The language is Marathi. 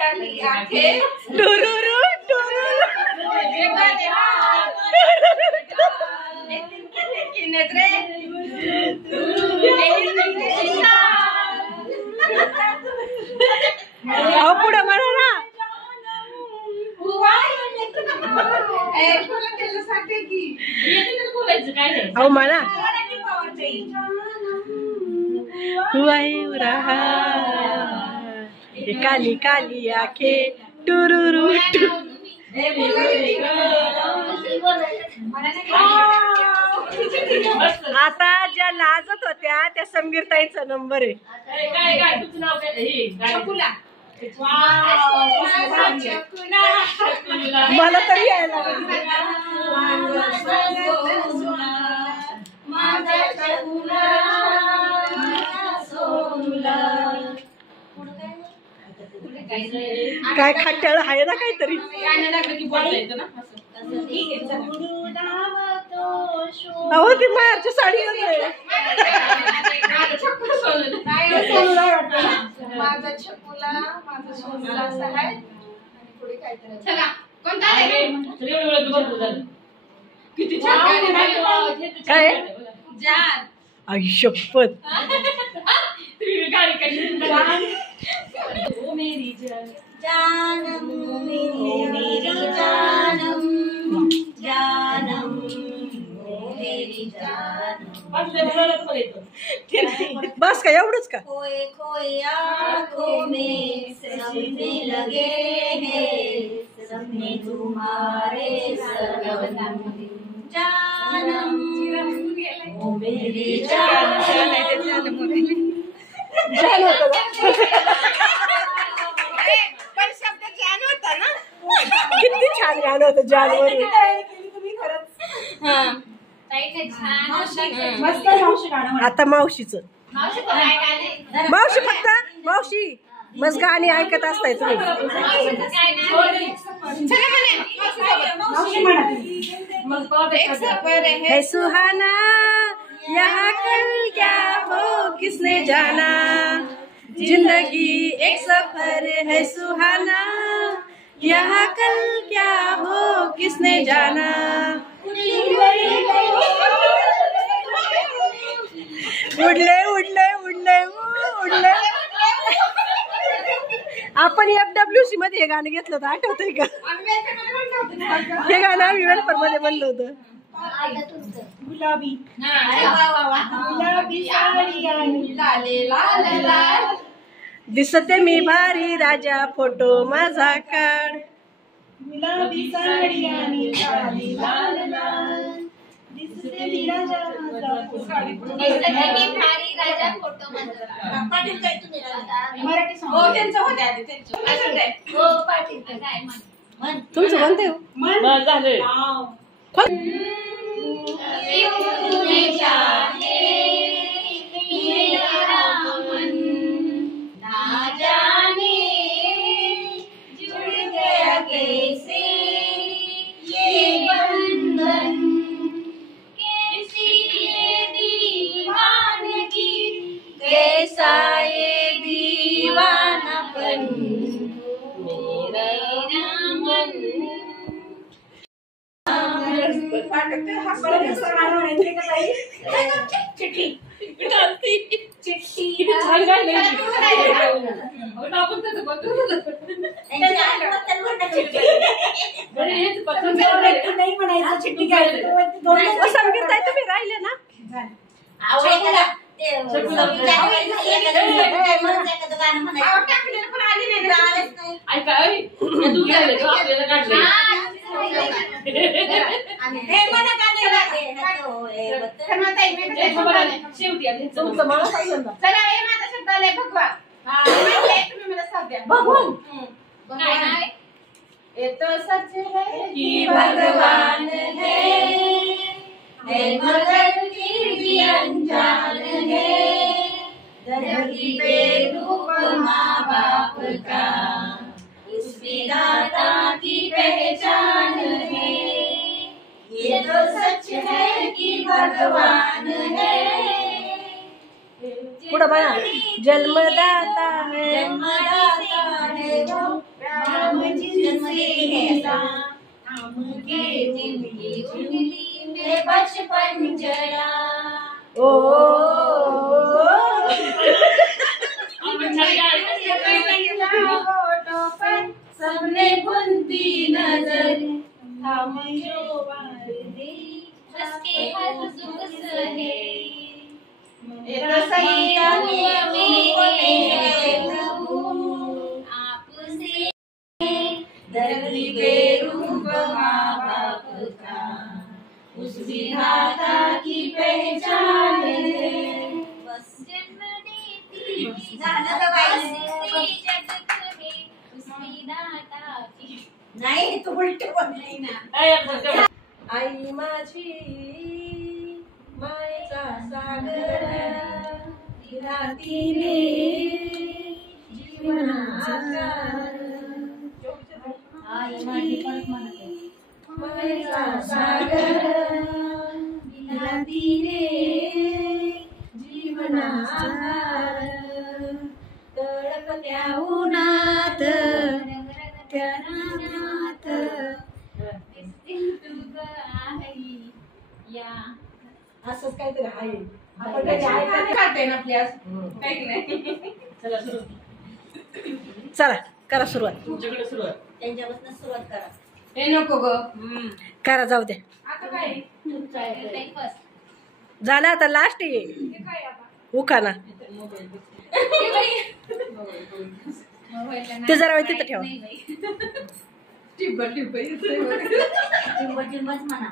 काली आंखें टुरुरु टुरुरु की नजरें पुढे म्हणा ना अहो म्हणा काली काली आंखें टुरुरु आता ज्या लाजत होत्या त्या समीर ताईंचा नंबर आहे. मला तरी यायला काय खट्ट्याळ आहे ना काहीतरी. अहो ती माहेरची साडी माझा छकुला माझा सोनला सहाय पुढे काय करायचं किती छान काय जान आई शपथ ओ मेरी जानम मेरी जानम जानम मेरी जानम बस का एवढंच का. खोए खोए आँखों में सपने लगे हैं सपने तुम्हारे सनम जानम ओ मेरी जानम जान होतं पण शब्द जान होता ना. किती छान गाणं होतं जानवर. आता मावशीच मावशी फक्त मावशी मस्त गाणी ऐकत असताय तुम्ही. है सुहाना यहाँ कल क्या हो किसने जाना जिंदगी एक सफर है सुहाना यहाँ कल क्या हो किसने जाना. उडले उडले उडले उडले. आपण FWC मध्ये हे गाणं घेतलं होतं आठवतंय का. हे गाणं आम्ही वेलपर मध्ये बनलं होतं. गुलाबी गुलाबी दिसते मी भारी राजा फोटो माझा काढ. गुलाबी साडी आणि लाल लाल दिसते मी राजा माझा फोटो पाटील काय तुम्ही मराठी सॉन्ग हो त्यांचं होते आधी त्यांचं हो पाटील काय म्हण तुमचं म्हणते हो झाले. कैसे ये बंधन कैसी ये दीवानगी कैसा ये दीवानापन मेरा मन. चिट्ठी चिट्ठी छान गाणं नाही म्हणायचं चिट्ठी घ्यायचं संगीत आहे तुम्ही राहिले ना. तुमचं मला सांगितलं चला हे माझा शब्द आलाय भगवान. तुम्ही मला साथ द्या. भगवान ये तो सच है कि भगवान है मगर फिर भी अनजान है धरती पे रूप माँ बाप का उस विधाता की पहचान है. ये तो सच है कि भगवान है पुढं बघा जन्मदाता है जन्मदाता है वो जिंदगी उंगली में बचपन जरा ओ होठों पर सबने बुनती नजर हम जो बार दे उसके हर दुख सहे मेरा सैया आपसे दर्द बेरूप माँ बाप का उस विधाता की पहचान है बस जन्म देती जगत में उस विधाता की नाही तू उलट बोलली ना आई माझी मायेचा सागर दिला तिने जीवनाचा आई माझी परत म्हणते मायेचा सागर दिला तिने जीवनाचा तळपत्या उन्हात त्या रानात असंच काहीतरी आहे आपण कधी काढते ना आपली आज काही की नाही चला करा सुरुवात तुमच्याकडे सुरुवात. त्यांच्यापासून सुरुवात करा हे नको ग. करा जाऊ द्या आता काय झालं आता लास्ट ये उखाना ते जरा वेळ तिथं ठेवा टिब्बा टिब्बा टिंबच म्हणा